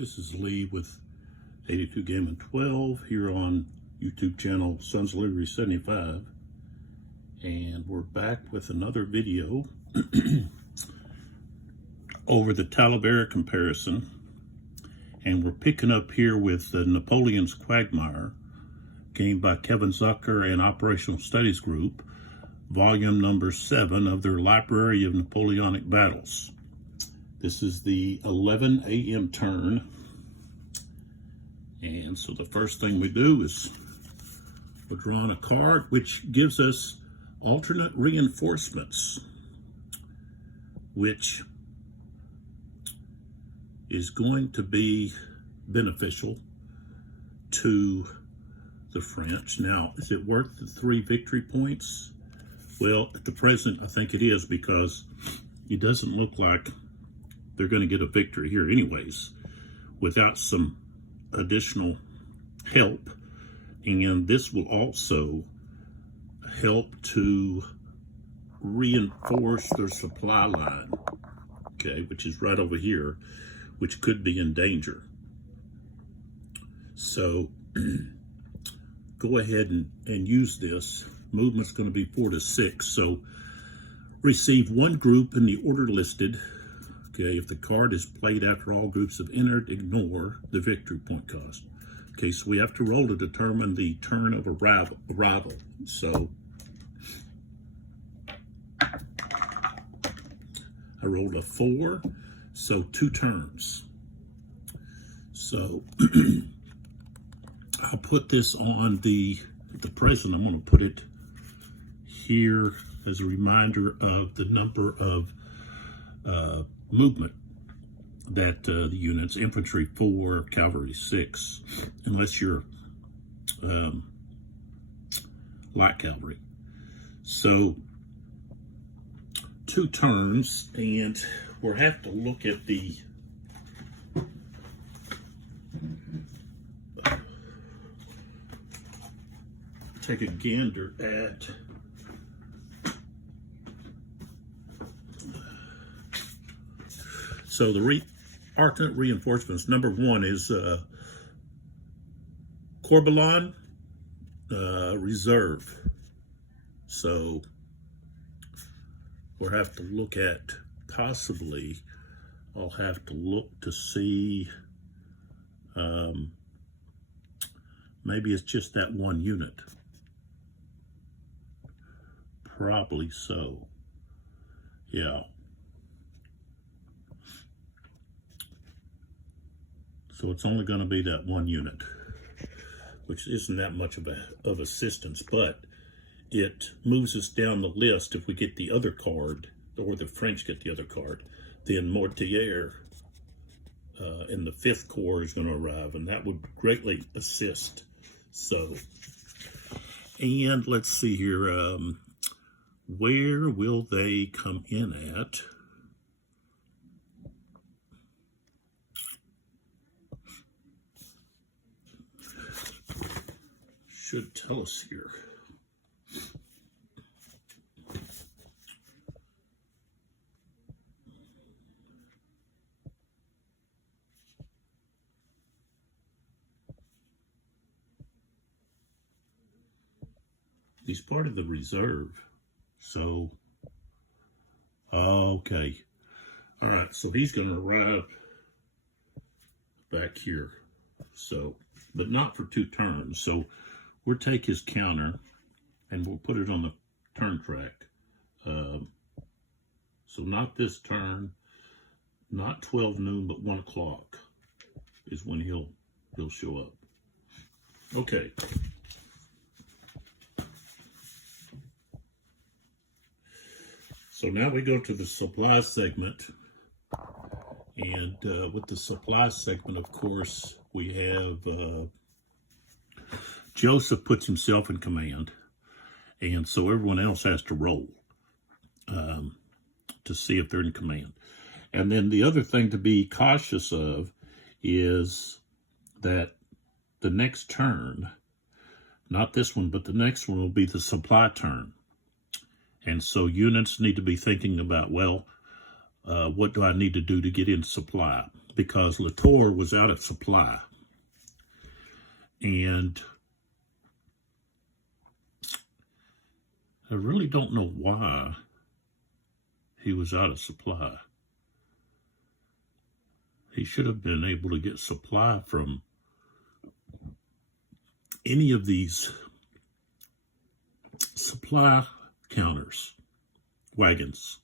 This is Lee with 82 Gaming 12 here on YouTube channel Sons of Liberty 75, and we're back with another video over the Talavera comparison, and we're picking up here with Napoleon's Quagmire, game by Kevin Zucker and Operational Studies Group, volume number 7 of their Library of Napoleonic Battles. This is the 11 a.m. turn, and so the first thing we do is we're drawing a card which gives us alternate reinforcements, which is going to be beneficial to the French. Now, is it worth the 3 victory points? Well, at the present, I think it is, because it doesn't look like they're going to get a victory here anyways without some additional help. And this will also help to reinforce their supply line, okay, which is right over here, which could be in danger. So go ahead and use this. Movement's going to be 4 to 6. So receive one group in the order listed. Okay, if the card is played after all groups have entered, ignore the victory point cost. Okay, so we have to roll to determine the turn of arrival. So I rolled a 4, so 2 turns. So I'll put this on the present. I'm going to put it here as a reminder of the number of movement that the units: infantry 4, cavalry 6, unless you're light cavalry. So 2 turns, and we'll have to look at the take a gander at so the alternate reinforcements. Number 1 is Corbillon Reserve. So we'll have to look at, possibly, I'll have to look to see, maybe it's just that 1 unit. Probably so. Yeah. So it's only going to be that 1 unit, which isn't that much of assistance, but it moves us down the list. If we get the other card, or the French get the other card, then Mortier in the 5th Corps is going to arrive, and that would greatly assist. So, and let's see here, where will they come in at? Should tell us here. He's part of the reserve. So, okay. All right, so he's going to arrive back here. So, but not for 2 turns. So we'll take his counter and we'll put it on the turn track. So not this turn, not 12 noon, but 1 o'clock is when he'll show up. Okay. So now we go to the supply segment, and with the supply segment, of course, we have Joseph puts himself in command, and so everyone else has to roll to see if they're in command. And then the other thing to be cautious of is that the next turn, not this one, but the next one will be the supply turn. And so units need to be thinking about, well, what do I need to do to get in supply? because Latour was out of supply. And I really don't know why he was out of supply. He should have been able to get supply from any of these supply counters, wagons.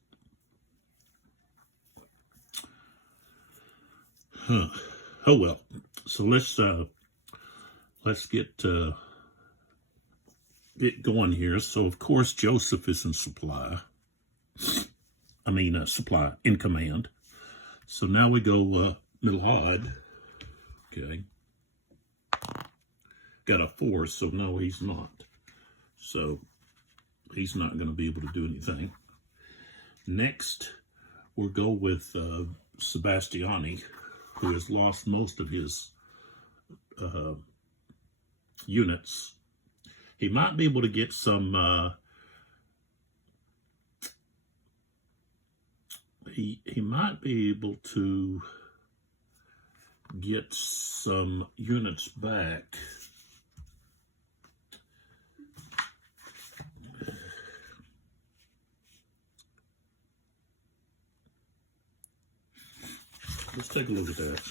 Oh well. So let's get going here. So of course Joseph is in supply. Supply in command. So now we go Milad. Okay. Got a 4, so no, he's not. So he's not going to be able to do anything. Next, we'll go with Sebastiani, who has lost most of his units. He might be able to get some. He might be able to get some units back. Let's take a look at that.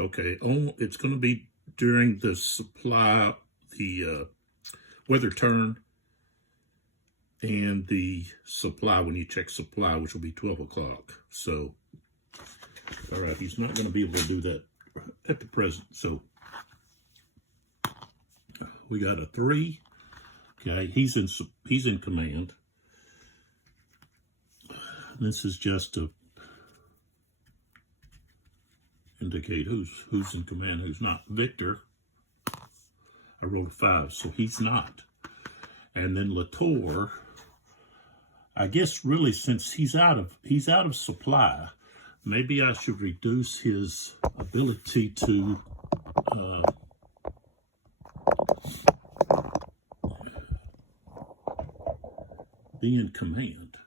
Okay, it's going to be during the supply, the weather turn, and the supply, when you check supply, which will be 12 o'clock. So, all right, he's not going to be able to do that at the present. So, we got a 3. Okay, he's in command. This is just to indicate who's in command, who's not. Victor, I rolled a 5, so he's not. And then Latour, I guess really since he's out of supply, maybe I should reduce his ability to be in command.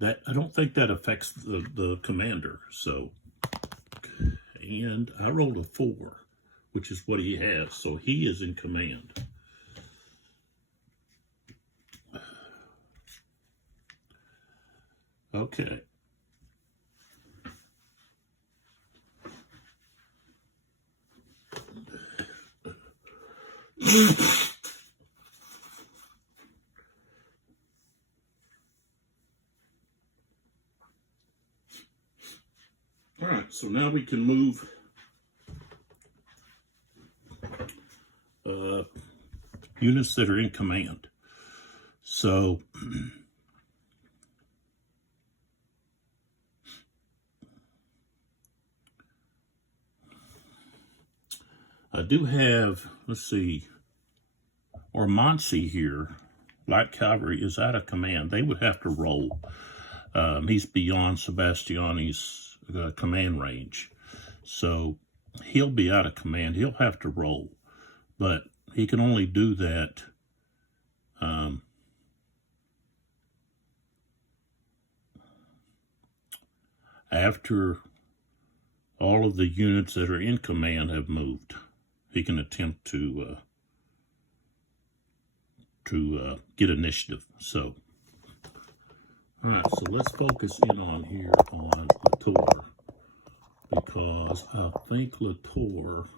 That I don't think that affects the commander. So, and I rolled a 4, which is what he has. So he is in command. Okay. All right, so now we can move units that are in command. So I do have, let's see, Ormonsi here, light cavalry, is out of command. They would have to roll. He's beyond Sebastiani's command range. So he'll be out of command. He'll have to roll. But he can only do that after all of the units that are in command have moved. He can attempt to get initiative. So, all right, so let's focus in on here on Latour, because I think Latour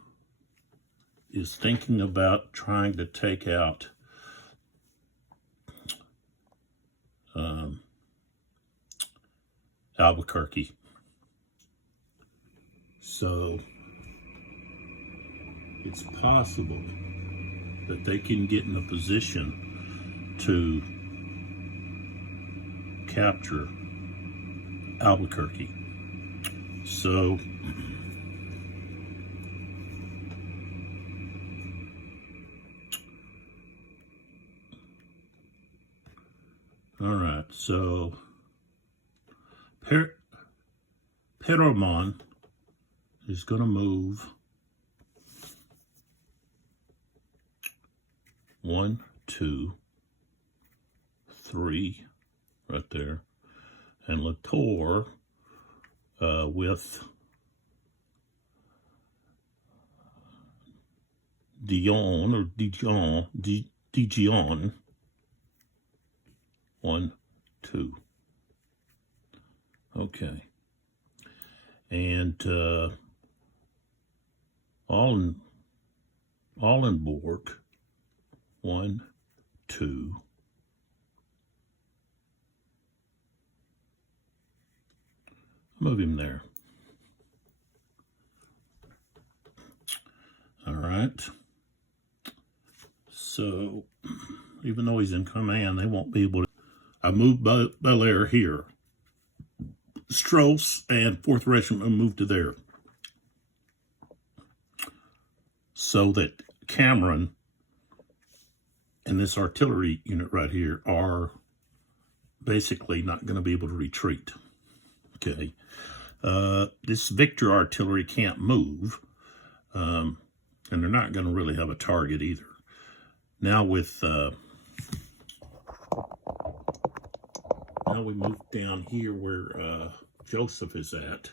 is thinking about trying to take out Albuquerque. So it's possible that they can get in a position to capture Albuquerque. So all right, so Peromon is going to move 1, 2, 3 right there, and Latour with Dion or Dijon 1, 2. Okay, and Allenborg 1, 2. Move him there. All right. So, even though he's in command, they won't be able to. I moved Belair here. Strauss and 4th Regiment moved to there. So that Cameron and this artillery unit right here are basically not going to be able to retreat. Okay. This Victor artillery can't move, and they're not going to really have a target either. Now with now we move down here where Joseph is at.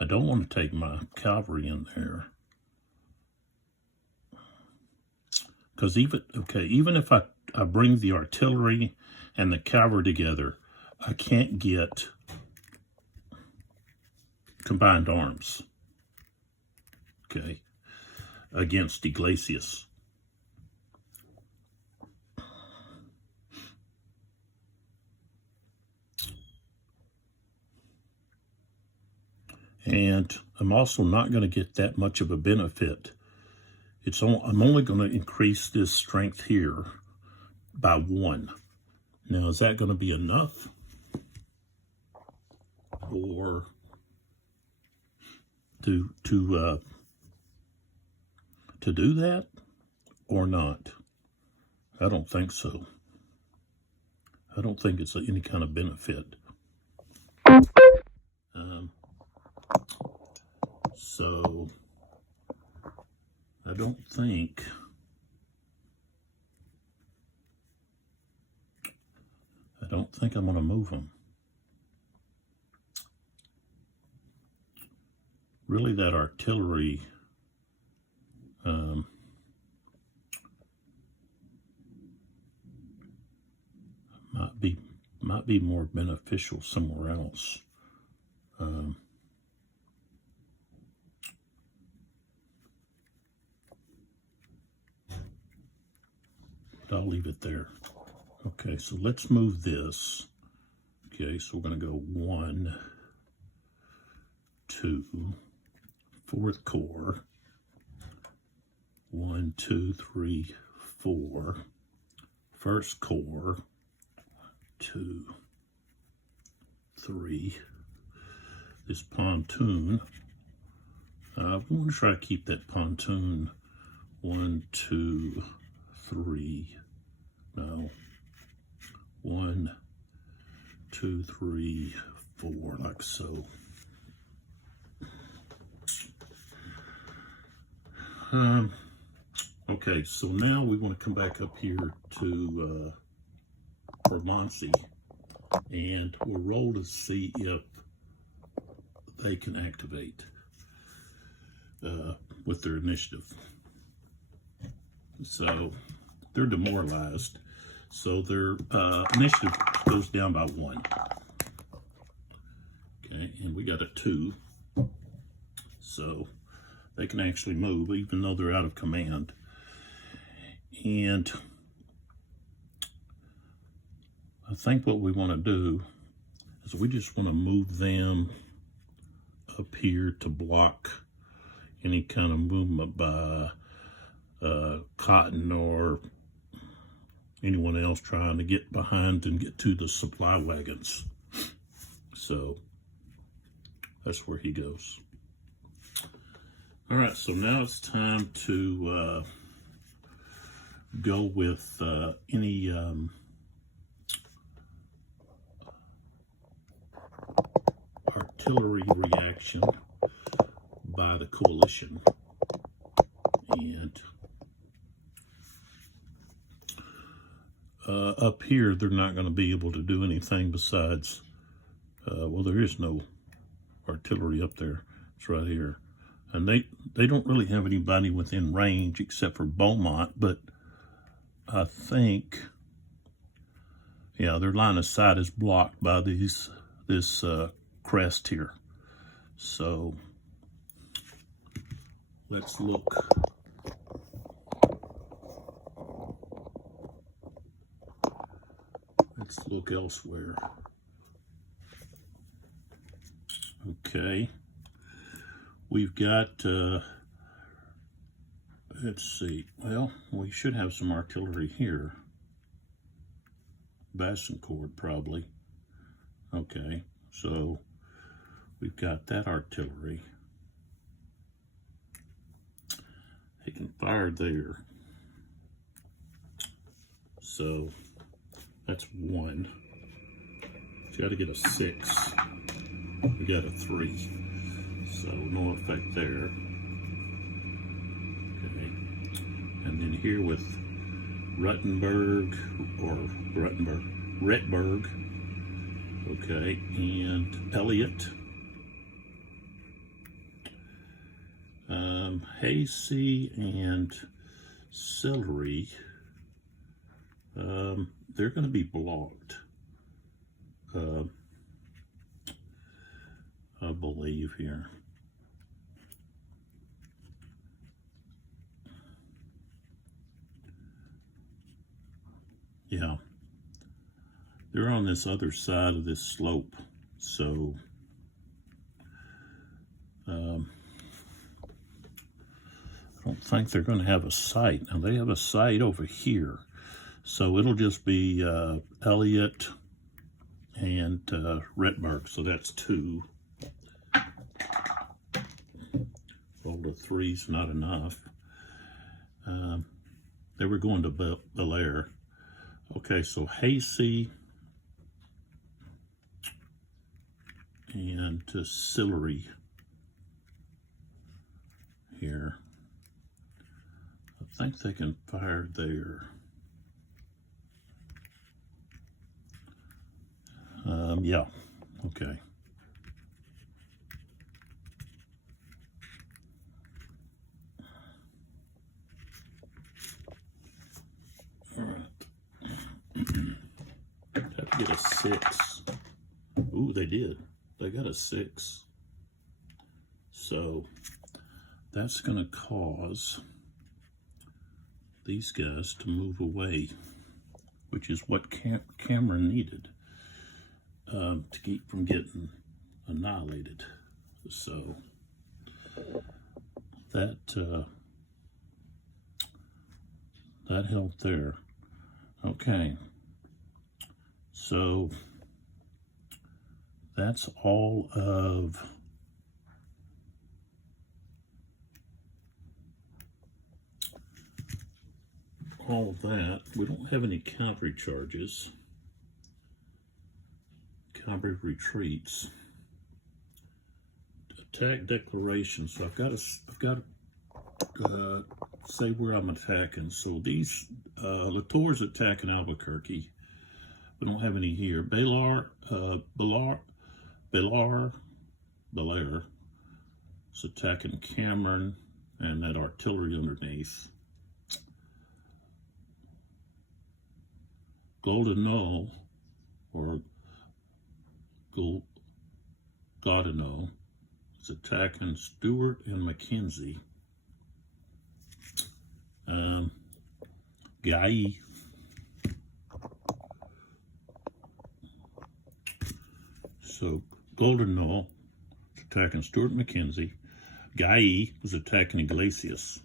I don't want to take my cavalry in there. Because even if I bring the artillery and the cavalry together, I can't get combined arms, okay, against Iglesias. And I'm also not going to get that much of a benefit. I'm only going to increase this strength here by 1. Now, is that going to be enough? Or to do that or not? I don't think so. I don't think it's any kind of benefit. So I don't think I'm going to move them. Really, that artillery might be more beneficial somewhere else. But I'll leave it there. Okay, so let's move this. Okay, so we're going to go 1, 2, 4th Corps, 1, 2, 3, 4, 1st Corps, 2, 3. This pontoon, we want to try to keep that pontoon 1, 2, 3. No. 1, 2, 3, 4, like so. Okay, so now we want to come back up here to Permancy, and we'll roll to see if they can activate with their initiative. So they're demoralized, so their initiative goes down by 1. Okay, and we got a 2, so they can actually move even though they're out of command. And I think what we want to do is we just want to move them up here to block any kind of movement by Cotton or anyone else trying to get behind and get to the supply wagons. So That's where he goes. All right, so now it's time to go with any artillery reaction by the coalition. And up here, they're not going to be able to do anything besides, well, there is no artillery up there. It's right here. And they don't really have anybody within range except for Beaumont, but I think, yeah, their line of sight is blocked by this crest here. So let's look. Let's look elsewhere. Okay. We've got, let's see, well, we should have some artillery here. Bassincourt, probably. Okay, so we've got that artillery. They can fire there. So that's 1. You got to get a 6. We got a 3. So no effect there. Okay. And then here with Ruttenberg, Retberg. Okay, and Elliott. Hasey and Celery. They're going to be blocked. I believe here. Yeah, they're on this other side of this slope, so I don't think they're going to have a sight. Now they have a sight over here, so it'll just be Elliott and Retberg, so that's 2. Well, the 3's not enough. They were going to Belair. Okay, so Hasey and Celery here. I think they can fire there. Yeah, okay. All right. Have to get a 6. Ooh, they did. They got a 6. So that's going to cause these guys to move away, which is what Cameron needed to keep from getting annihilated. So that that helped there. Okay, so that's all of that. We don't have any cavalry charges, cavalry retreats, attack declaration. So I've got to say where I'm attacking. So these Latour's attacking Albuquerque. We don't have any here. Belair is attacking Cameron and that artillery underneath. Godineau or Godineau is attacking Stewart and McKenzie. Guy. So Godineau is attacking Stewart and McKenzie. Guy was attacking Iglesias.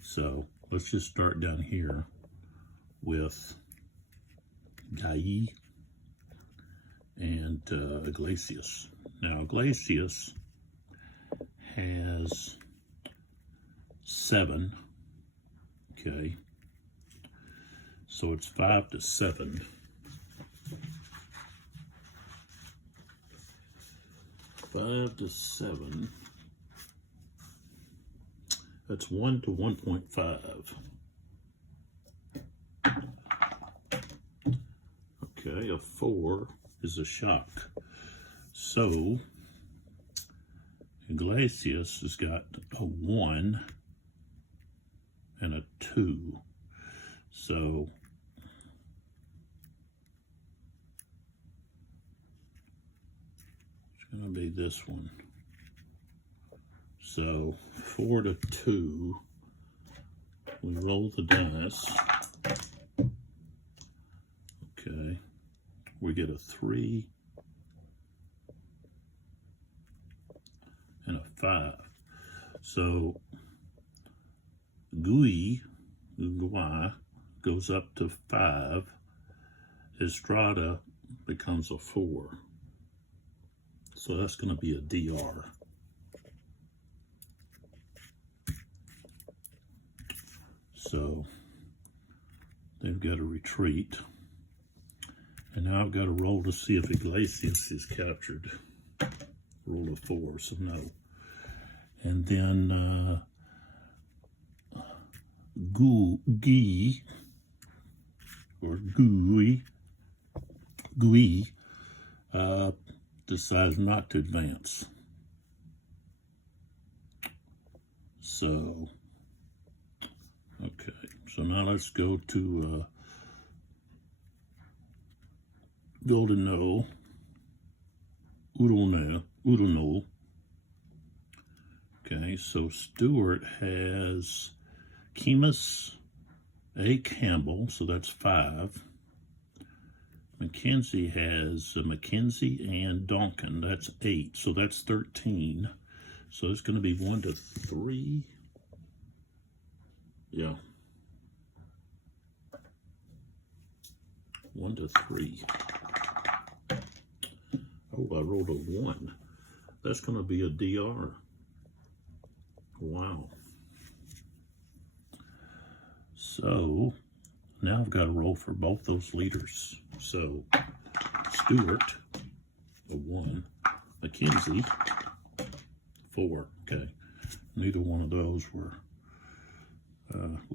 So let's just start down here with Guy and Iglesias. Now Iglesias has 7. Okay. So it's 5 to 7. That's 1 to 1.5. Okay, a 4 is a shock. So Iglesias has got a 1 and a 2. So it's going to be this one. So 4 to 2. We roll the dice. Okay. We get a 3 and a 5. So Gui goes up to 5. Estrada becomes a 4. So that's going to be a DR. So they've got to retreat. And now I've got to roll to see if Iglesias is captured. Roll a 4, so no. And then Gui decides not to advance. So, okay. So now let's go to Golden No, Udono. Okay, so Stewart has Kemis, A. Campbell, so that's 5. Mackenzie has Mackenzie and Donkin, that's 8, so that's 13. So it's going to be 1 to 3. Yeah. 1 to 3. Oh, I rolled a 1. That's going to be a DR. Wow. So now I've got to roll for both those leaders. So Stewart, a 1. Mackenzie, 4. Okay. Neither one of those were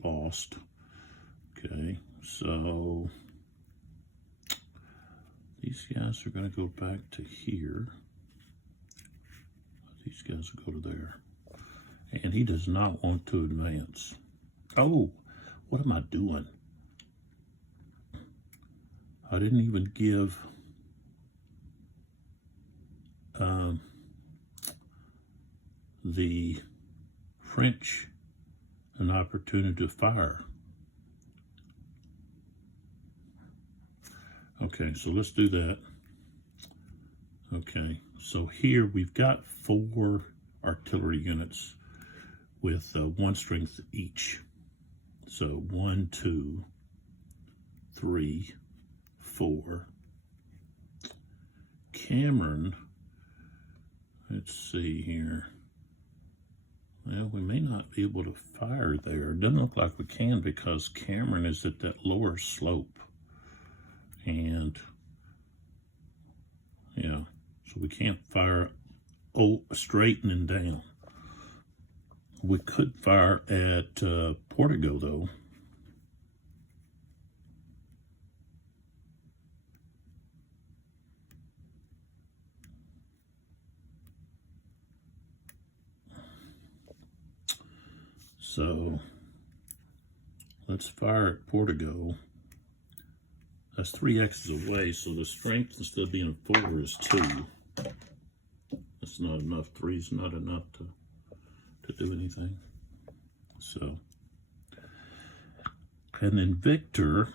lost. Okay. So these guys are going to go back to here. These guys will go to there. And he does not want to advance. Oh, what am I doing? I didn't even give the French an opportunity to fire. Okay, so let's do that. Okay, so here we've got 4 artillery units with 1 strength each. So 1, 2, 3, 4. Cameron, let's see here. Well, we may not be able to fire there. It doesn't look like we can because Cameron is at that lower slope. And, yeah, so we can't fire straight and down. We could fire at Portigo, though. So let's fire at Portigo. That's 3 X's away, so the strength instead of being a 4 is 2. That's not enough. 3 is not enough to do anything. So, and then Victor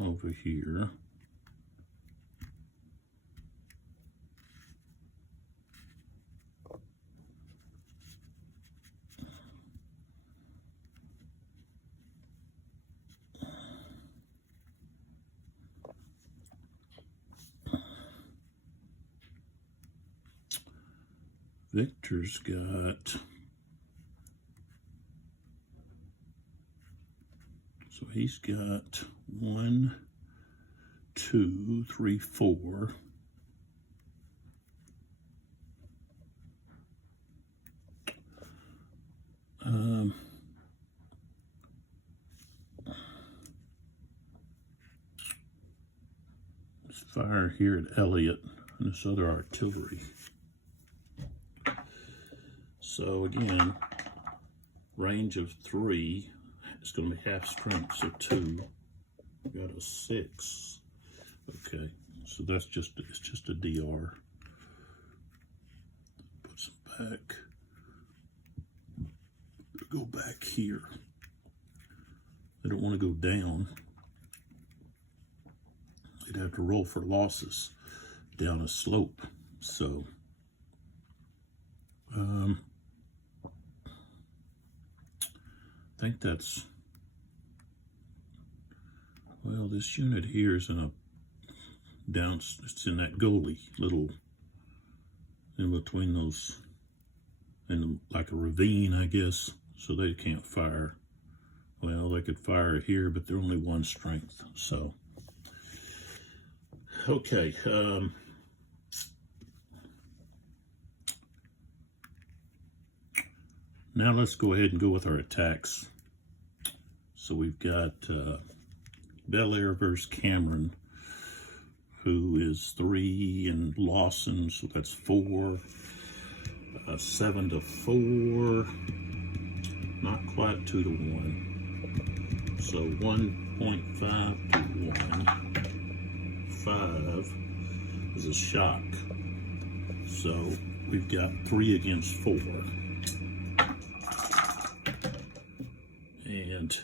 over here. Victor's got, so he's got 1, 2, 3, 4. Let's fire here at Elliott and this other artillery. So again, range of 3. It's going to be half strength, so 2. We got a 6. Okay, so that's just, it's just a DR. Put some back. Go back here. They don't want to go down. They'd have to roll for losses down a slope. So, I think that's, well, this unit here is in a down, it's in that goalie, little, in between those, in like a ravine, I guess, so they can't fire. Well, they could fire it here, but they're only 1 strength, so. Okay, now let's go ahead and go with our attacks. So we've got Bel Air versus Cameron, who is 3, and Lawson, so that's 4. 7 to 4, not quite 2 to 1. So 1.5 to 1. 5 is a shock. So we've got 3 against 4. And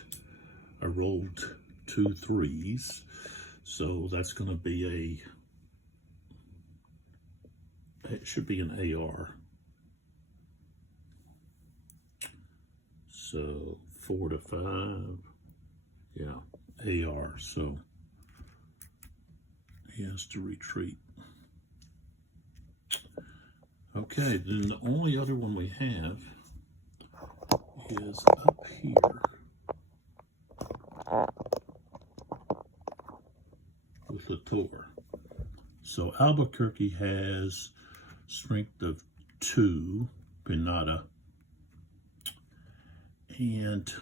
I rolled 2 3s. So that's going to be it should be an AR. So 4 to 5, yeah, AR, so he has to retreat. Okay, then the only other one we have is up here. With the Tor. So Albuquerque has strength of 2, Pinata, and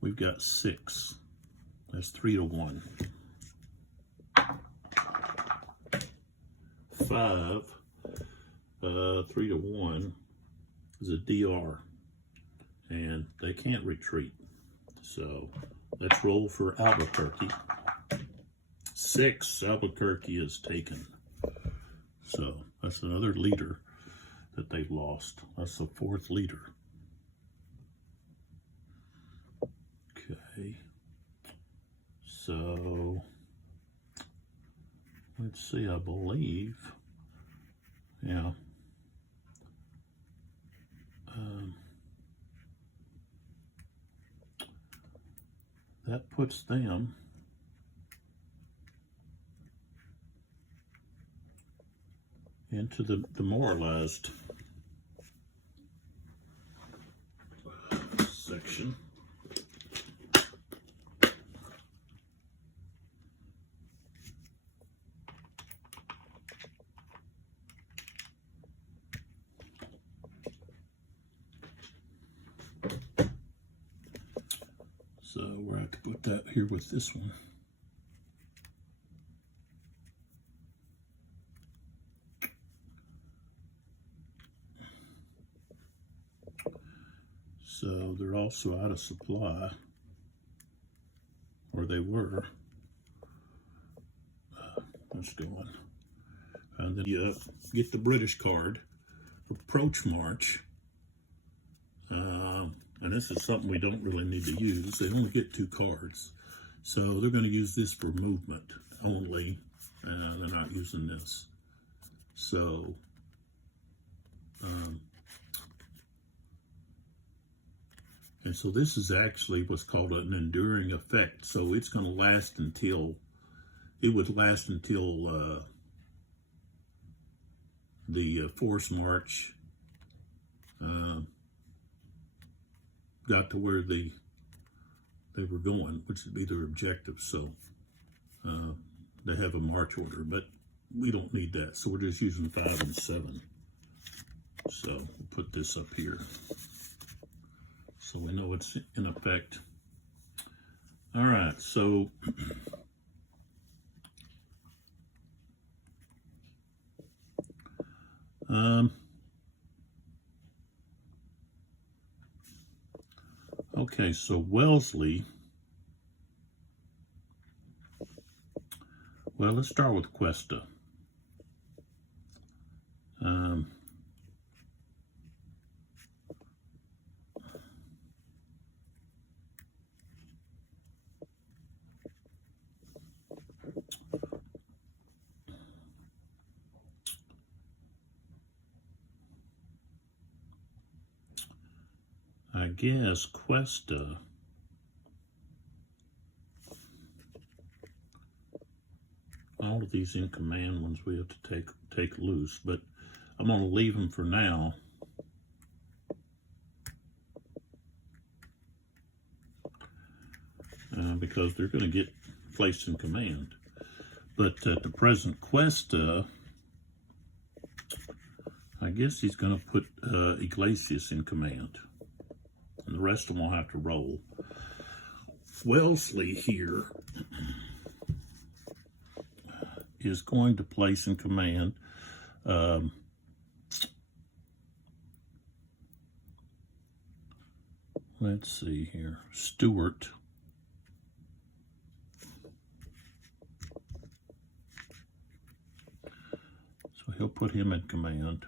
we've got 6. That's 3 to 1. 5, 3 to 1 is a DR, and they can't retreat. So let's roll for Albuquerque. 6, Albuquerque is taken. So that's another leader that they've lost. That's the 4th leader. Okay. So let's see, I believe, yeah. That puts them into the demoralized section. So we're going to put that here with this one. So they're also out of supply, or they were. Let's go on. And then you get the British card, approach march. And this is something we don't really need to use. They only get 2 cards. So they're going to use this for movement only. They're not using this. So, and so this is actually what's called an enduring effect. So it's going to last until, it would last until the force march got to where they were going, which would be their objective. So they have a march order, but we don't need that. So we're just using 5 and 7. So we'll put this up here so we know it's in effect. All right, so okay, so Wellesley, well, let's start with Cuesta. I guess Cuesta all of these in command ones we have to take loose, but I'm going to leave them for now. Because they're going to get placed in command. But at the present, Cuesta, I guess he's going to put Iglesias in command. And the rest of them will have to roll. Wellesley here is going to place in command let's see here, Stewart. So he'll put him in command.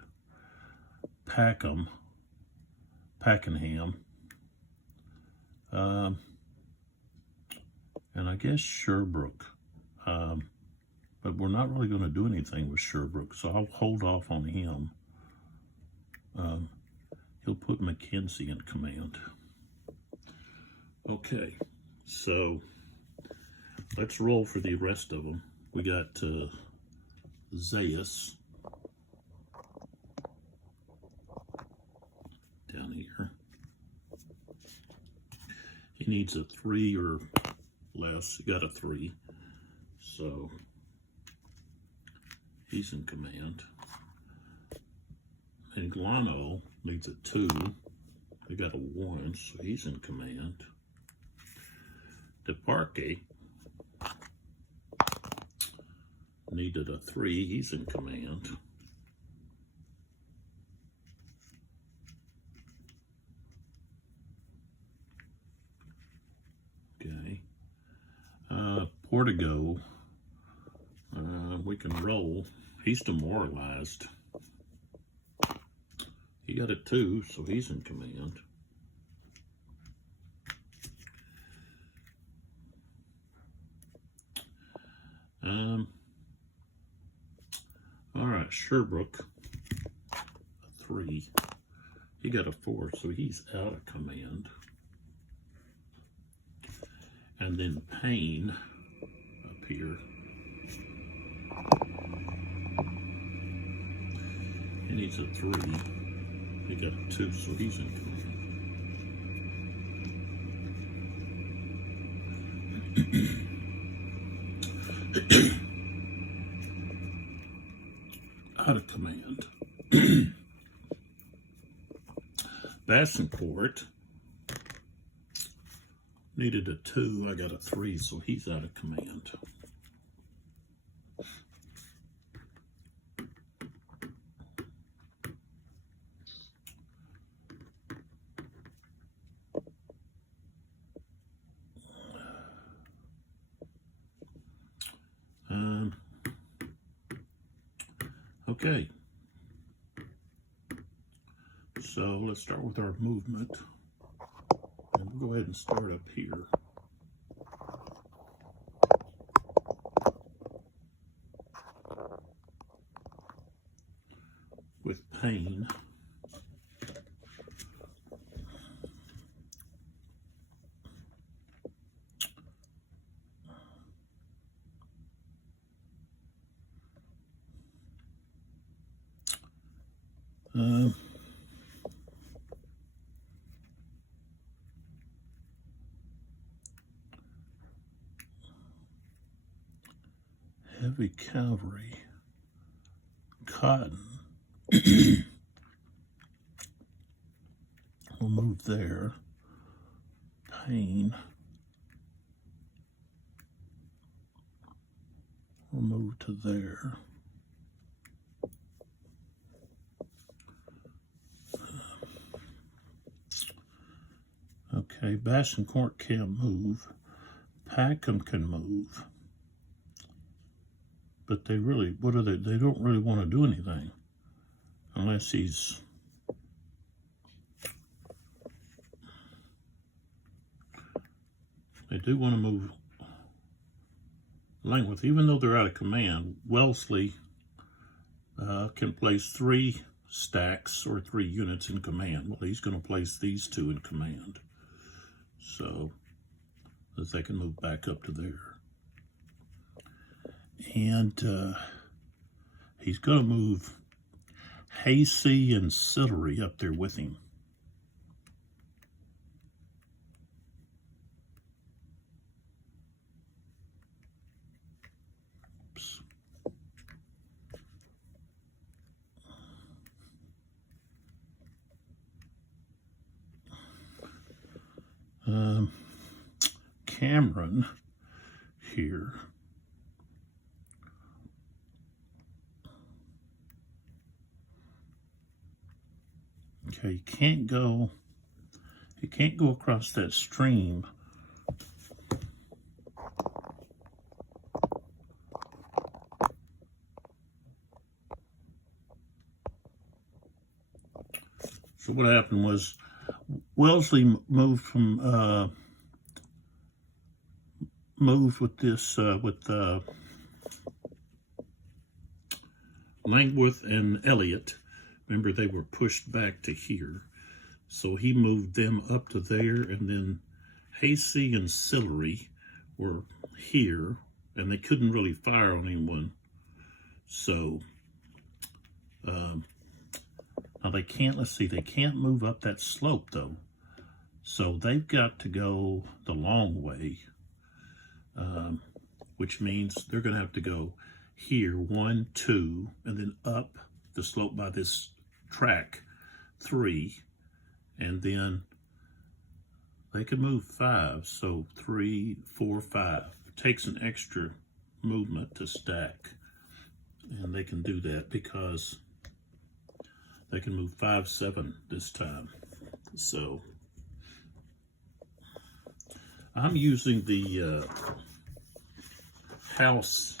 Packenham, and I guess Sherbrooke. But we're not really going to do anything with Sherbrooke, so I'll hold off on him. He'll put Mackenzie in command. Okay, so let's roll for the rest of them. We got Zayas down here. He needs a 3 or less. He got a 3, so he's in command. And Glano needs a 2. We got a 1, so he's in command. DeParque needed a 3. He's in command. Okay. Portigo, we can roll. He's demoralized. He got a 2, so he's in command. All right, Sherbrooke, a 3. He got a 4, so he's out of command. And then Payne up here. He needs a 3. He got a 2, so he's in command. Out of command. Bassencourt needed a 2. I got a 3, so he's out of command. Okay, so let's start with our movement, and we'll go ahead and start up here. With Payne. Heavy cavalry, cotton. We'll move there. Pain. We'll move to there. Okay, Bassincourt can't move. Packham can move. But they really, what are they? They don't really want to do anything. Unless he's... They do want to move Langworth. Even though they're out of command, Wellesley can place 3 stacks or 3 units in command. Well, he's going to place these 2 in command. So that they can move back up to there. And he's going to move Hasey and Sillery up there with him. Oops. Cameron here. Okay, he can't go across that stream. So what happened was Wellesley moved from moved with this Langworth and Elliott. Remember, they were pushed back to here. So he moved them up to there, and then Hasey and Sillery were here, and they couldn't really fire on anyone. So, now they can't, let's see, they can't move up that slope, though. So they've got to go the long way, which means they're going to have to go here, 1, 2, and then up the slope by this track, 3, and then they can move 5, so 3, 4, 5. It takes an extra movement to stack, and they can do that because they can move 5, 7 this time. So I'm using the house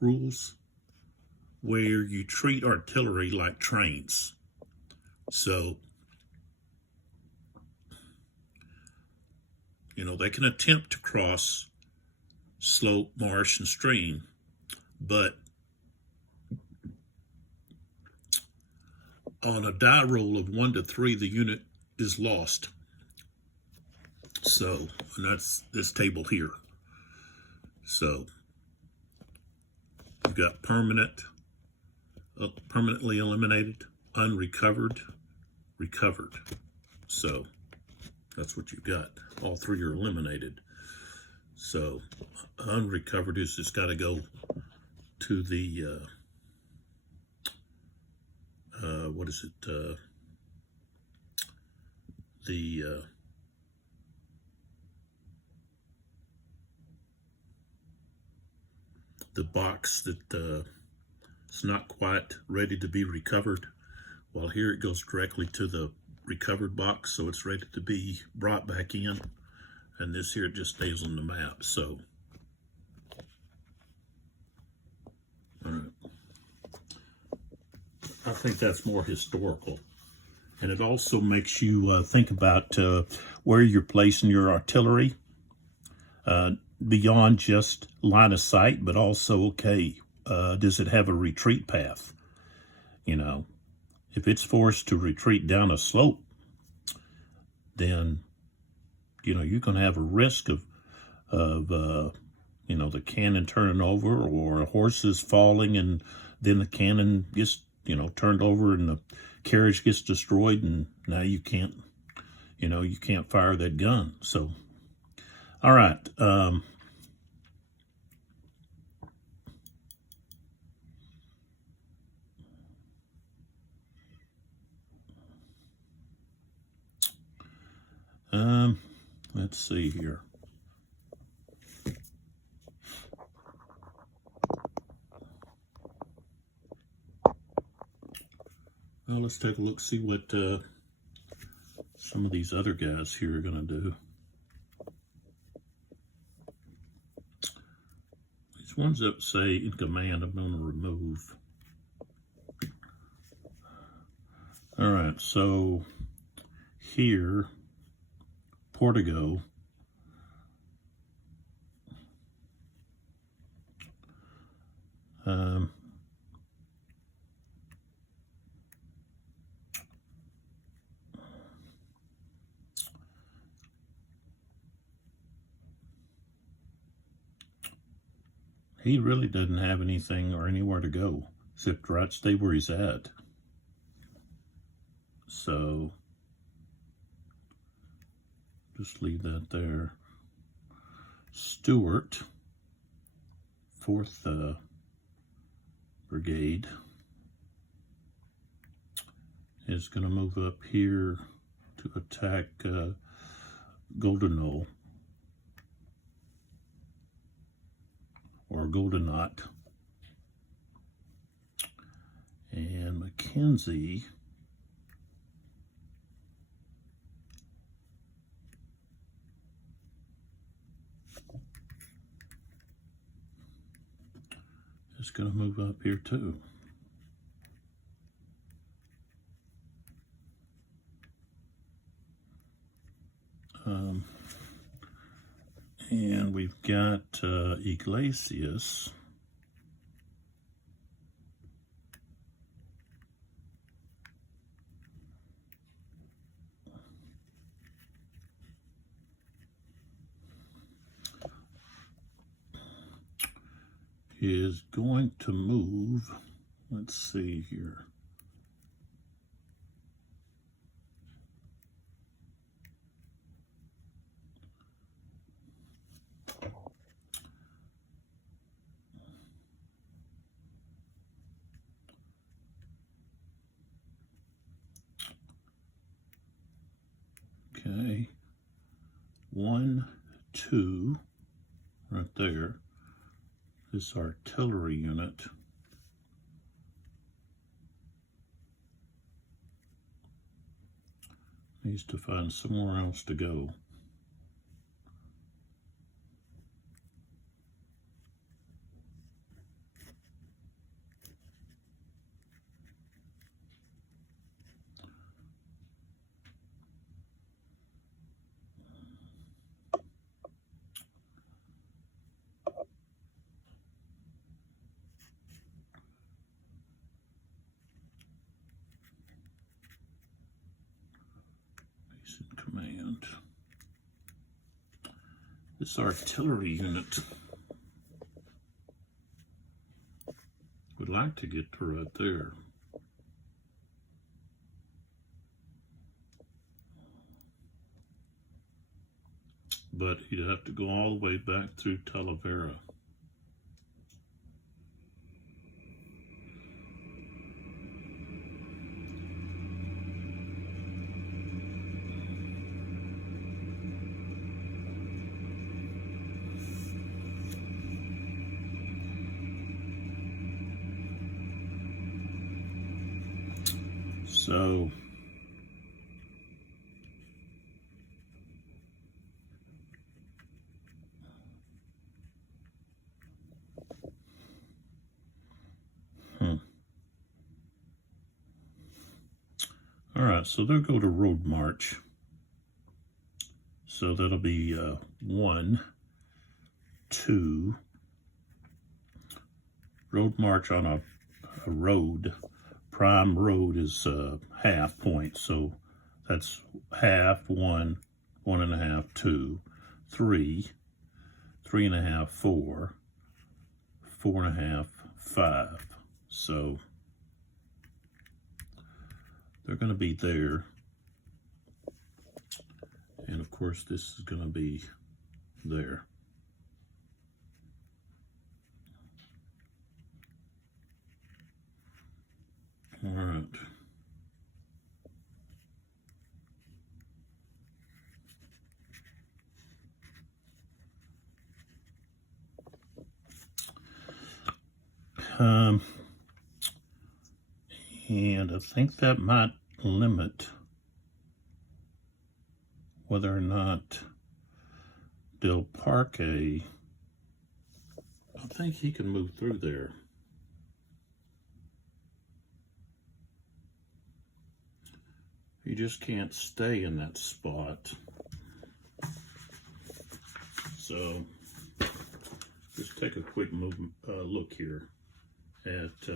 rules where you treat artillery like trains. So, you know, they can attempt to cross slope, marsh, and stream, but on a die roll of 1 to 3, the unit is lost. So, and that's this table here. So, you've got permanently eliminated, unrecovered, recovered. So that's what you've got. All 3 are eliminated. So unrecovered is just got to go to the what is it? The box that it's not quite ready to be recovered. While here it goes directly to the recovered box, so it's ready to be brought back in. And this here, it just stays on the map. So, all right. I think that's more historical. And it also makes you think about where you're placing your artillery beyond just line of sight, but also, okay, does it have a retreat path? You know, if it's forced to retreat down a slope, then, you know, you're going to have a risk of you know, the cannon turning over or horses falling and then the cannon gets, you know, turned over and the carriage gets destroyed, and now you can't, you know, you can't fire that gun. So, all right. Let's see here. Well, let's take a look, see what some of these other guys here are going to do. These ones that say in command, I'm going to remove. All right, so here, Portigo. He really doesn't have anything or anywhere to go, except right stay where he's at. So, just leave that there. Stewart, 4th Brigade, is going to move up here to attack Goldenol, or Goldenot. And Mackenzie is going to move up here too. And we've got Iglesias. Is going to move, let's see here. Okay, 1, 2, right there. This artillery unit needs to find somewhere else to go. Command. This artillery unit would like to get to right there. But he'd have to go all the way back through Talavera. So, all right, so they'll go to road march. So that'll be 1, 2, road march on a road. Prime road is half point, so that's half, 1, 1.5, 2, 3, 3.5, 4, 4.5, 5. So they're going to be there. And of course, this is going to be there. All right. And I think that might limit whether or not Del Parque, I think he can move through there. You just can't stay in that spot. So just take a quick look here at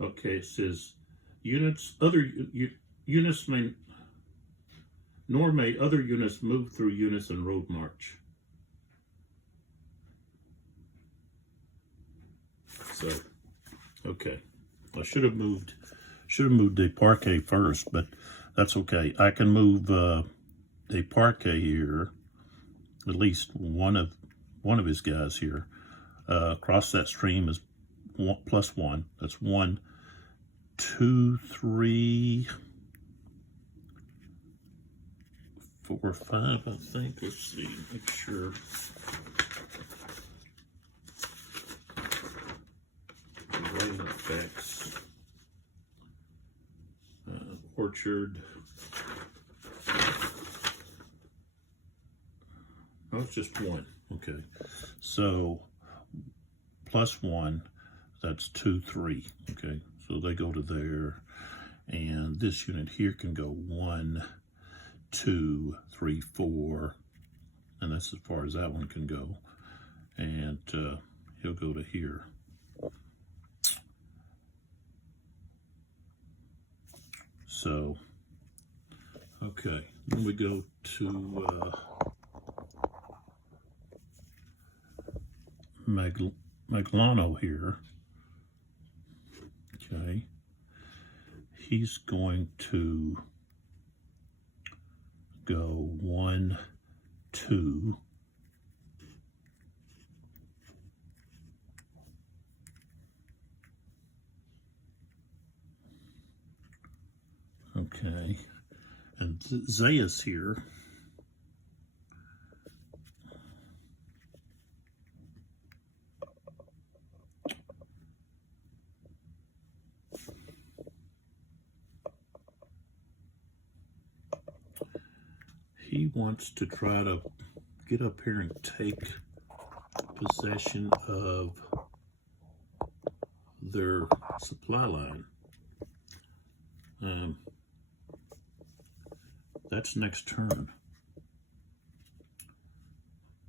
okay, it says units, units may, nor may other units move through units in road march. So, okay, I should have moved the Parque first, but that's okay. I can move the Parque here, at least one of his guys here. Across that stream is +1. That's 1, 2, 3, 4, 5. I think. Let's see. Make sure. Rain effects. Orchard. Oh, it's just 1. Okay. So +1. That's 2, 3. Okay. So they go to there. And this unit here can go 1, 2, 3, 4. And that's as far as that one can go. And he'll go to here. So, okay, then we go to Maglano here. Okay, he's going to go 1, 2. Okay, and Zayas here. He wants to try to get up here and take possession of their supply line. That's next turn.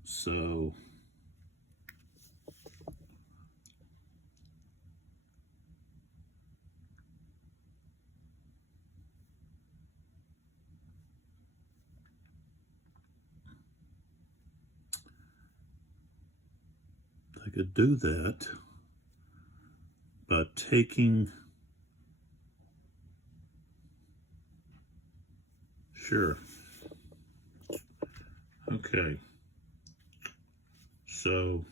So they could do that by taking, sure. Okay. So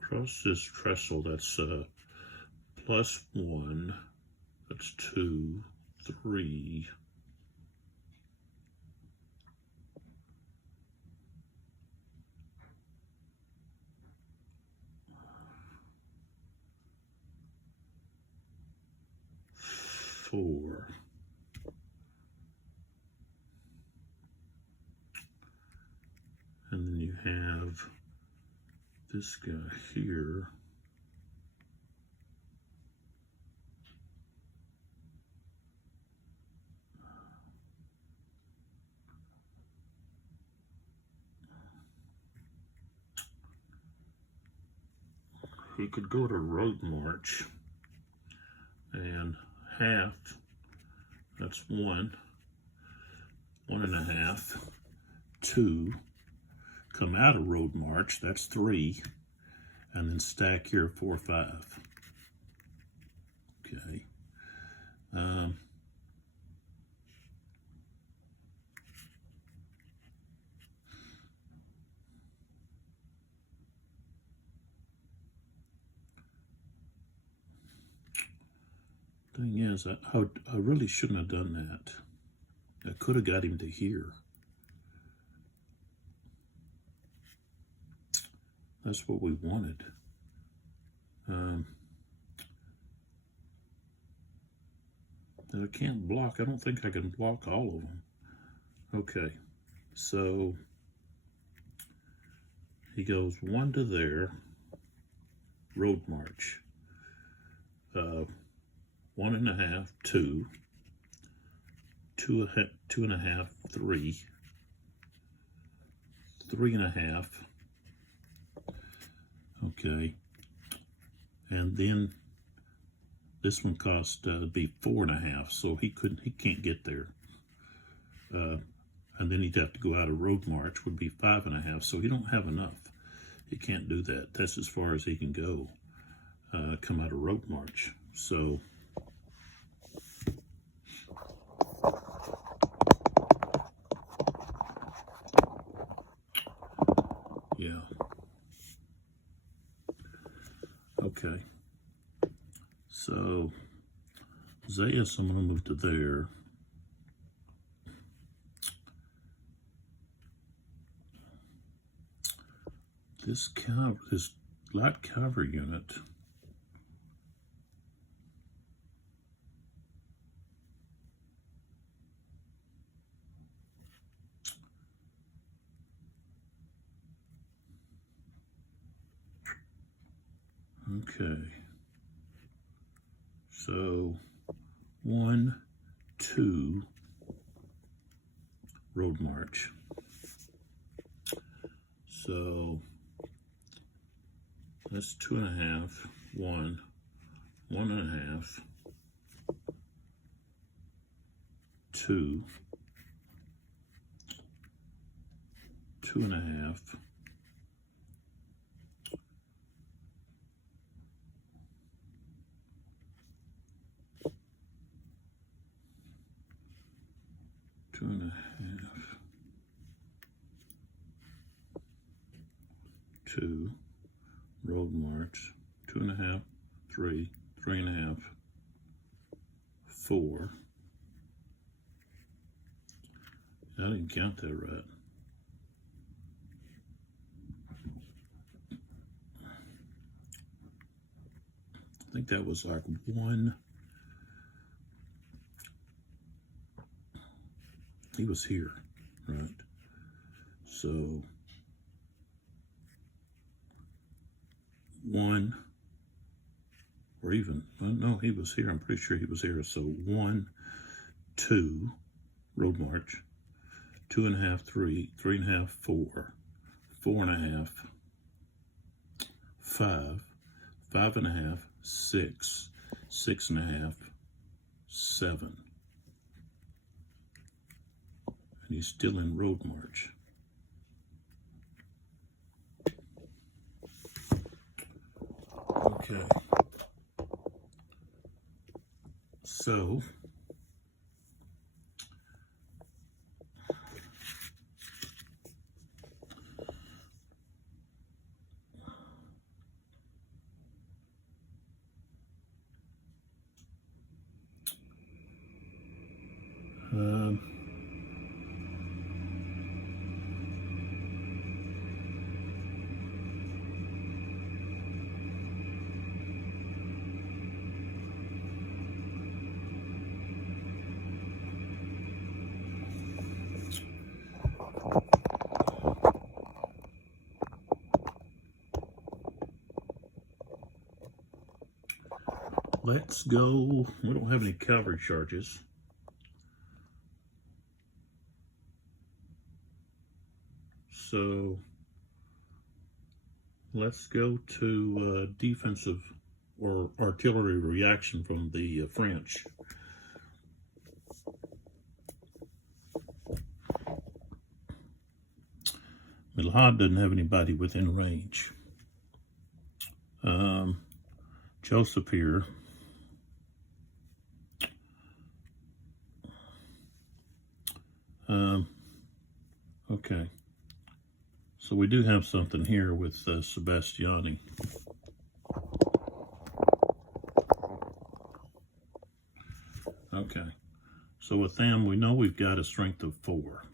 across this trestle, that's +1. That's 2, 3. Four. And then you have this guy here. he could go to road march, and half, that's 1.5, 2, come out of road march, that's 3, and then stack here 4, 5. Okay. Thing is, I really shouldn't have done that. I could have got him to here. That's what we wanted. I can't block. I don't think I can block all of them. Okay, so he goes 1 to there, road march. 1.5, 2, 2.5, 3, 3.5. Okay, and then this one cost be 4.5, so he can't get there. And then he'd have to go out of road march, would be 5.5, so he don't have enough. He can't do that. That's as far as he can go, come out of road march. So yeah. Okay. So Zayas, I'm going to move to there. This light cavalry unit, okay, so 1, 2, road march. So that's 2.5, 1, 1.5, 2, 2.5, 2.5, 2, road march, 2.5, 3, 3.5, 4. I didn't count that right. I think that was like 1. He was here, right? So 1, or even, no, he was here. I'm pretty sure he was here. So 1, 2, road march, 2.5, 3, 3.5, 4, 4.5, 5, 5.5, 6, 6.5, 7. And he's still in road march. Okay. So let's go. We don't have any cavalry charges. So let's go to defensive or artillery reaction from the French. Milhad doesn't have anybody within range. Joseph here. Okay. So we do have something here with Sebastiani. Okay. So with them, we know we've got a strength of 4.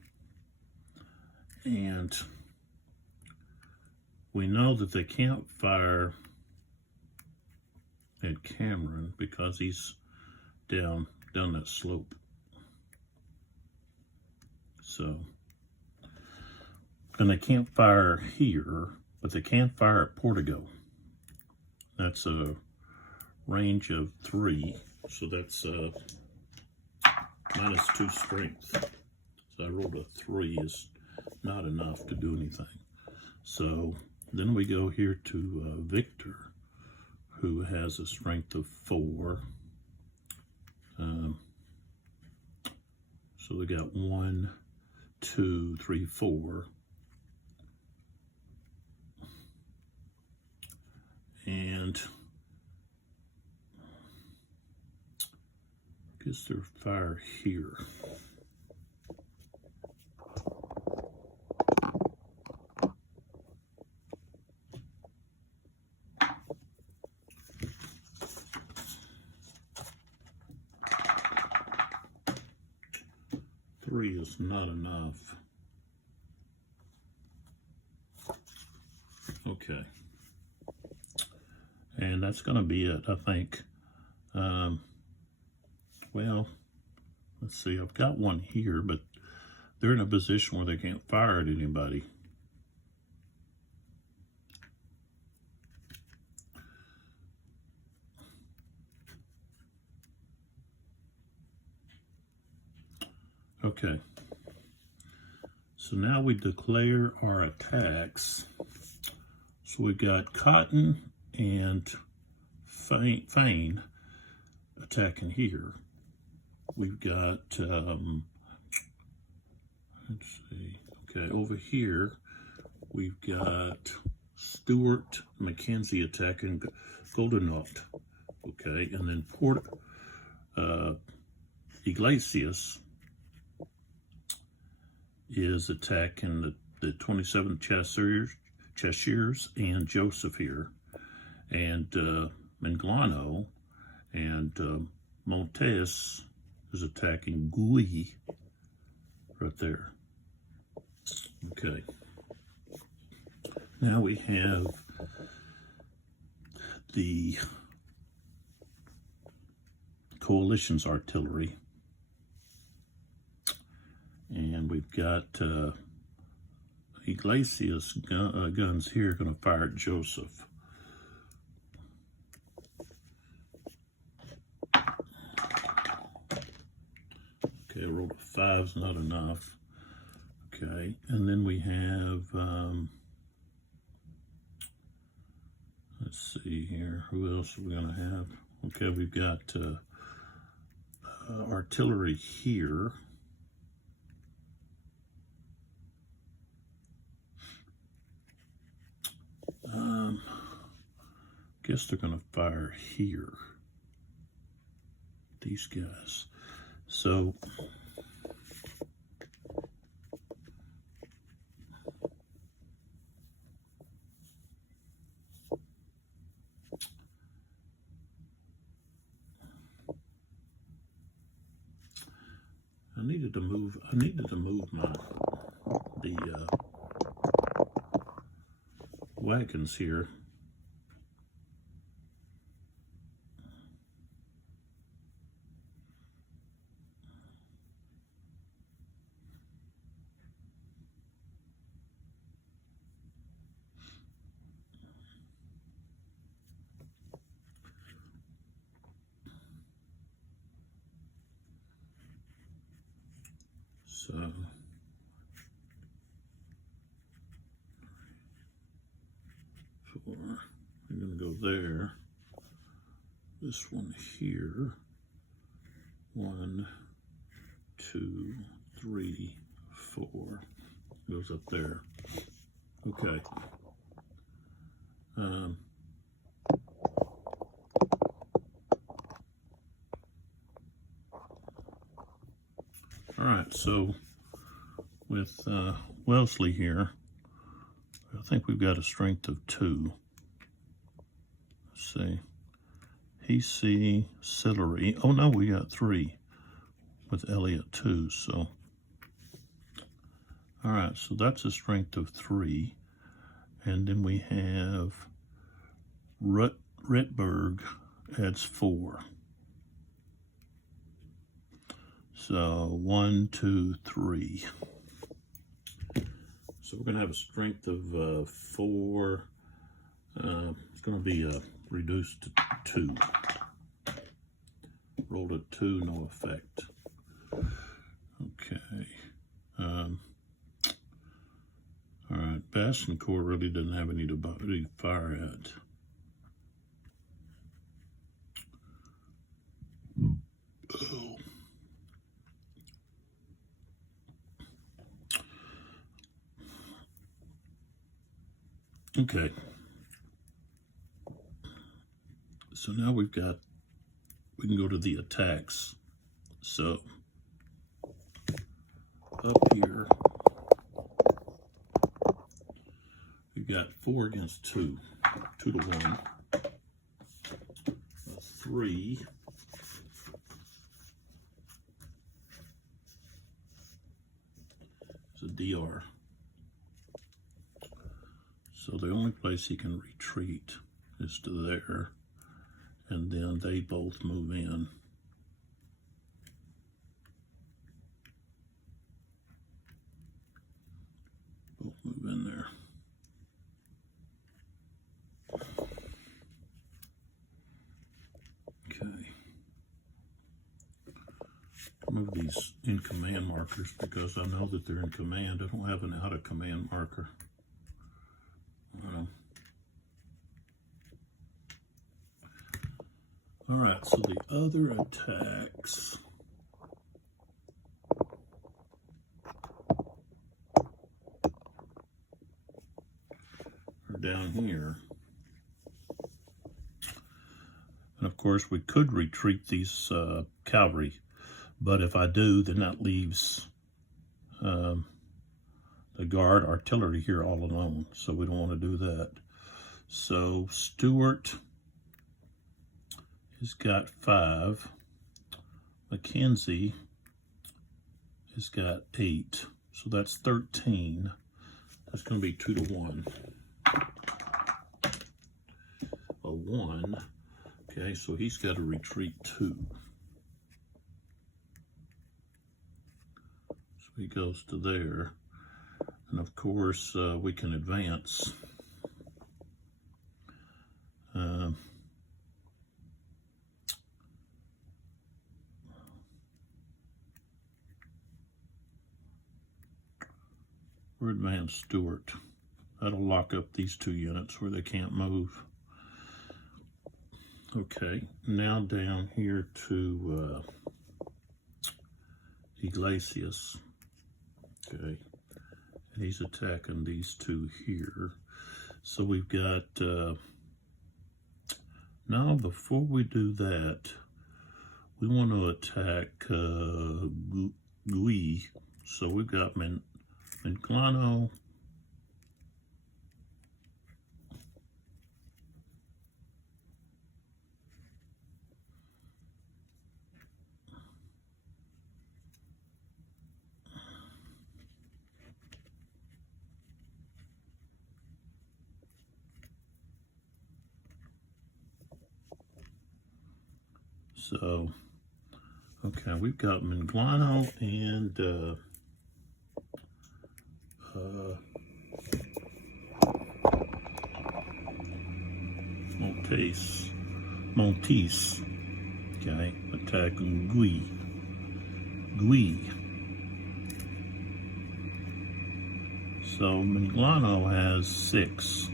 And we know that they can't fire at Cameron because he's down that slope. So, and they can't fire here, but they can fire at Portigo. That's a range of 3, so that's -2 strength. So I rolled a 3 is not enough to do anything. So then we go here to Victor, who has a strength of 4. So we got 1, 2, 3, 4. And I guess they're fire here. Three is not enough. Okay. And that's going to be it, I think. Well, let's see. I've got one here, but they're in a position where they can't fire at anybody. Okay. So now we declare our attacks. So we've got Cotton and Fane attacking here. We've got, let's see, okay, over here, we've got Stewart Mackenzie attacking Goldenot, okay, and then Iglesias is attacking the 27th Chasseurs and Joseph here, and Menglano and Montes is attacking Gui right there. Okay. Now we have the coalition's artillery. And we've got Iglesias guns here going to fire at Joseph. Okay, I rolled a 5's not enough. Okay, and then we have, let's see here, who else are we going to have? Okay, we've got artillery here. Guess they're going to fire here. These guys. So I needed to move the wagons here. So 4. I'm going to go there. This one here. 1, 2, 3, 4. Goes up there. Okay. All right, so with Wellesley here, I think we've got a strength of 2. Let's see. PC, Celery. Oh no, we got 3 with Elliott too. So, all right, so that's a strength of 3. And then we have Rutberg adds 4. So 1, 2, 3. So we're going to have a strength of 4. It's going to be reduced to 2. Rolled at 2, no effect. Okay. All right, Bassencourt really doesn't have any to fire at. Oh. Okay. So now we can go to the attacks. So up here, we've got 4 against 2, 2 to 1, 3, it's a DR. So the only place he can retreat is to there, and then they both move in. Both move in there. Okay. Move these in command markers because I know that they're in command. I don't have an out of command marker. All right, so the other attacks are down here. And of course, we could retreat these cavalry, but if I do, then that leaves the guard artillery here all alone, so we don't want to do that. So Stewart has got 5. Mackenzie has got 8. So that's 13. That's going to be 2 to 1. A 1. Okay, so he's got to retreat 2. So he goes to there. And of course, we can advance. We're advanced Stewart. That'll lock up these 2 units where they can't move. Okay, now down here to Iglesias. Okay, and he's attacking these 2 here. So we've got, now before we do that, we want to attack Gui. So we've got Menglano, so, okay, we've got Menglano and Montes, okay, attacking Gui. So Menglano has 6.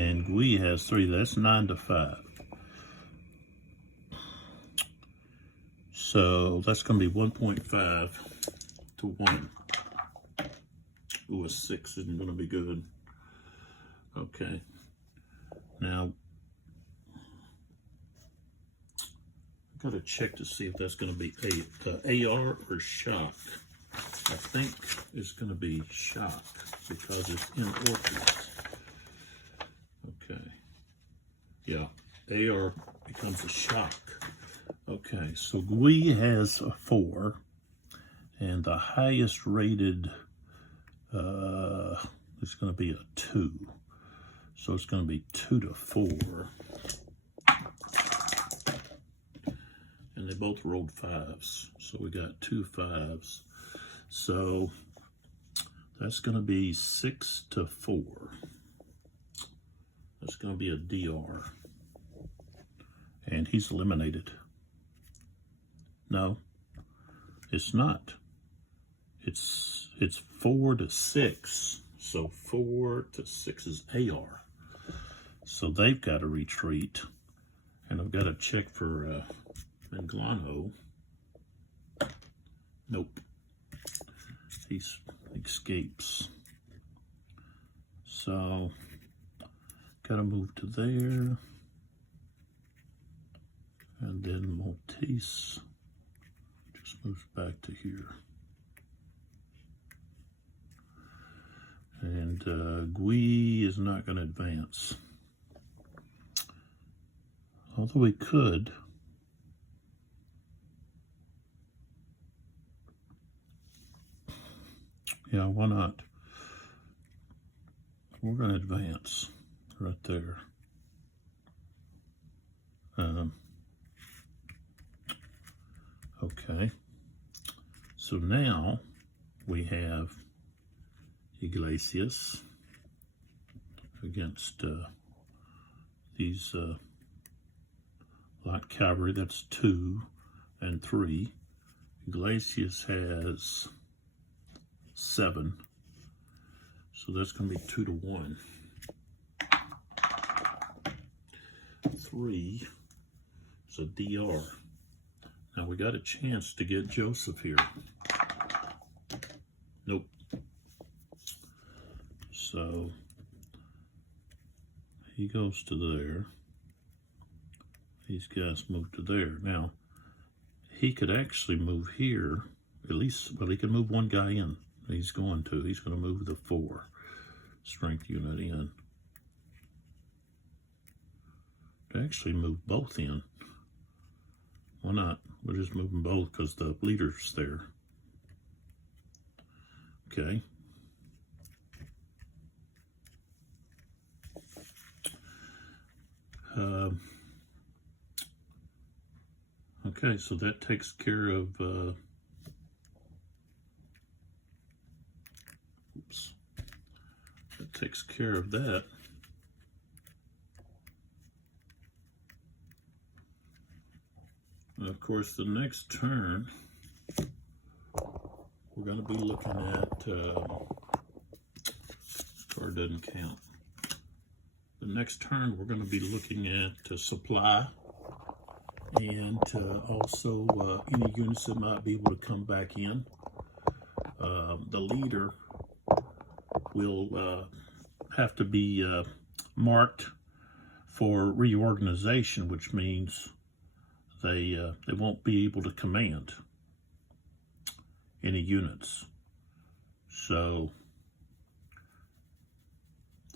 And Gui has 3. That's 9 to 5. So that's going to be 1.5 to 1. Ooh, a 6 isn't going to be good. Okay. Now, I've got to check to see if that's going to be AR or shock. I think it's going to be shock because it's in orchids. Okay. Yeah, AR becomes a shock. Okay, so Gui has a 4, and the highest rated is going to be a 2. So it's going to be 2 to 4. And they both rolled 5s. So we got 2 5s. So that's going to be 6 to 4. That's going to be a DR. And he's eliminated. No, it's not. It's 4 to 6. So 4 to 6 is AR. So they've got to retreat. And I've got to check for Manglano. Nope. He escapes. So got to move to there. And then Maltese just moves back to here. And Gui is not going to advance. Although he could. Yeah, why not? We're going to advance right there. Okay. So now we have Iglesias against these light cavalry. That's 2 and 3. Iglesias has 7. So that's going to be 2 to 1. 3 is a DR. Now we got a chance to get Joseph here. Nope. So he goes to there. These guys move to there. Now he could actually move here, at least, well, he can move one guy in. He's going to move the 4 strength unit in. To actually move both in. Why not? We're just moving both because the leader's there. Okay. Okay, so that takes care of oops. That takes care of that. And of course, the next turn, we're going to be looking at, card doesn't count. The next turn, we're going to be looking at supply and also any units that might be able to come back in. The leader will have to be marked for reorganization, which means they won't be able to command any units. So,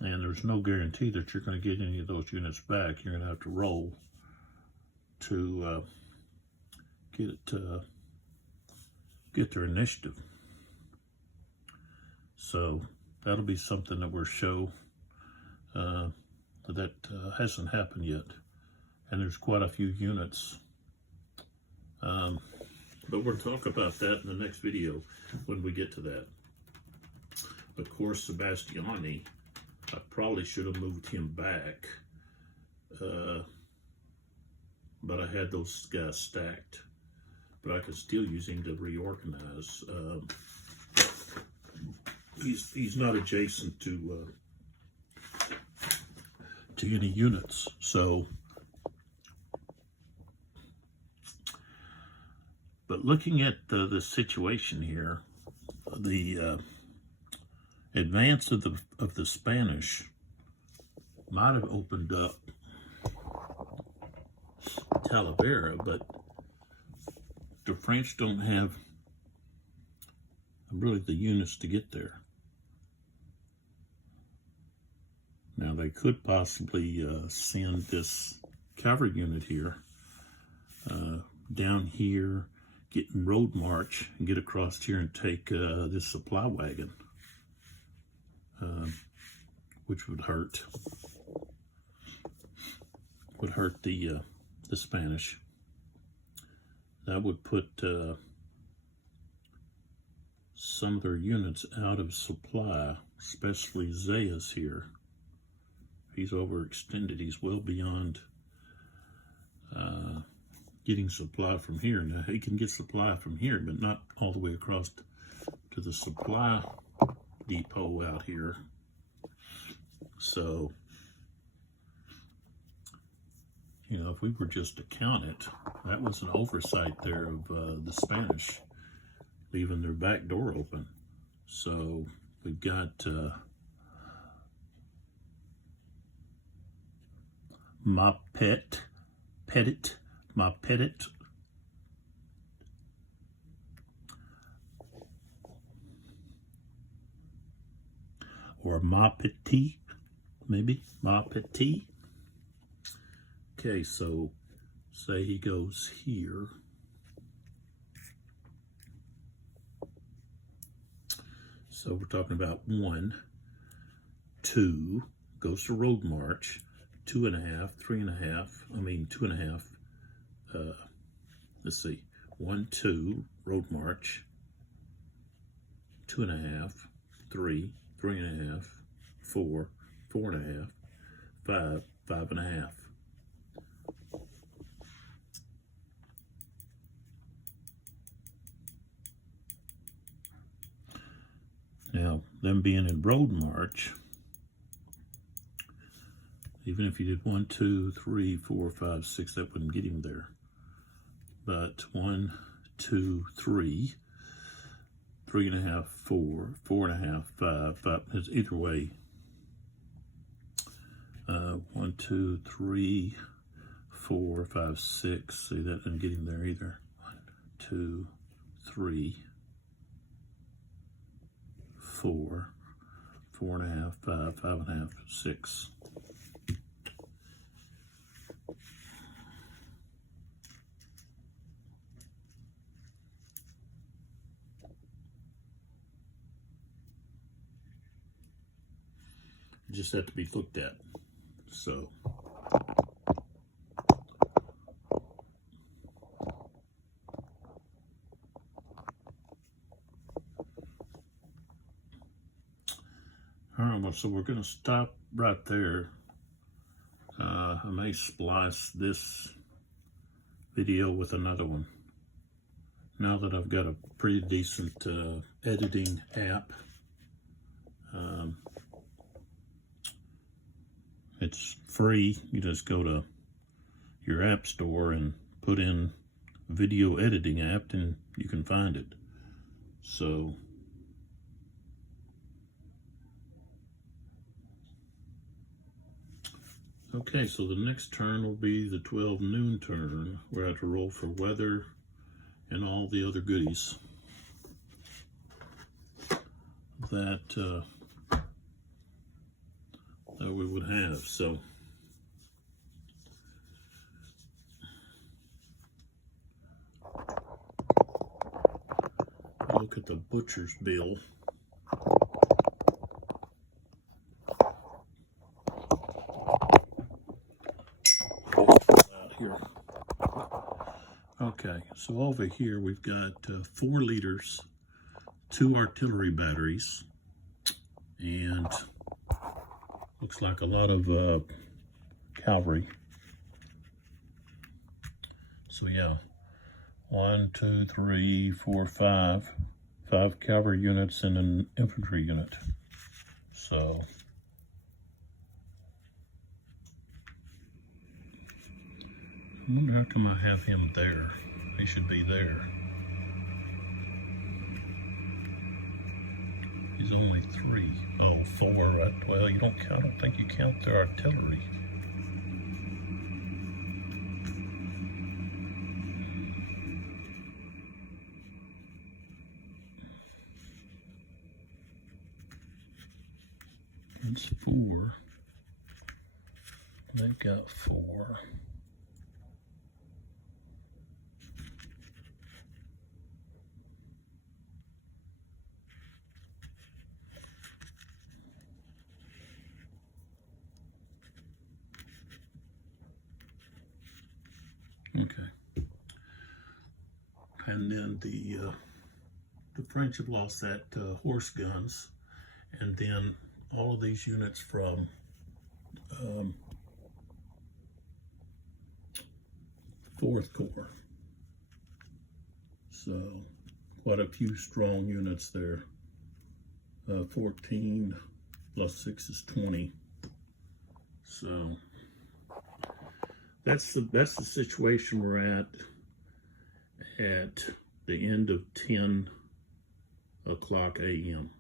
and there's no guarantee that you're going to get any of those units back. You're going to have to roll to get their initiative. So that'll be something that we'll show that hasn't happened yet. And there's quite a few units. But we'll talk about that in the next video when we get to that. Of course, Sebastiani, I probably should have moved him back. But I had those guys stacked. But I could still use him to reorganize. He's not adjacent to to any units. So, but looking at the situation here, the advance of the Spanish might have opened up Talavera, but the French don't have really the units to get there. Now they could possibly send this cavalry unit here down here, get in road march, and get across here and take this supply wagon, which would hurt the Spanish. That would put some of their units out of supply, especially Zayas here. He's overextended. He's well beyond getting supply from here. Now, he can get supply from here, but not all the way across to the supply depot out here. So, you know, if we were just to count it, that was an oversight there of the Spanish leaving their back door open. So we've got ma petit, or ma petit, maybe ma petit. Okay, so say he goes here. So we're talking about 1, 2, goes to road march, 2.5, 3.5, 2.5, let's see, 1, 2, road march, 2.5, 3, 3.5, 4, 4.5, 5, 5.5. Now, them being in road march, even if you did 1, 2, 3, 4, 5, 6, that wouldn't get him there. But 1, 2, 3, 3.5, 4, 4.5, 5, 5. It's either way. 1, 2, 3, 4, 5, 6. See, that didn't get him there either. 1, 2, 3, 4, 4.5, 5, 5.5, 6. Just have to be looked at. So all right, so we're going to stop right there. I may splice this video with another one. Now that I've got a pretty decent editing app, it's free. You just go to your app store and put in video editing app and you can find it. So okay, so the next turn will be the 12 noon turn, where I have to roll for weather and all the other goodies that we would have. So look at the butcher's bill. Here. Okay, so over here we've got 4 leaders, 2 artillery batteries, and looks like a lot of cavalry. So yeah, 1, 2, 3, 4, 5 cavalry units and an infantry unit. So I wonder how come I have him there. He should be there. He's only 3. Oh, 4. Well, you don't count. I don't think you count their artillery. That's 4. They've got 4. Okay. And then the French have lost that horse guns, and then all of these units from Fourth Corps. So quite a few strong units there. 14 plus 6 is 20. So that's the situation we're at the end of 10 o'clock a.m.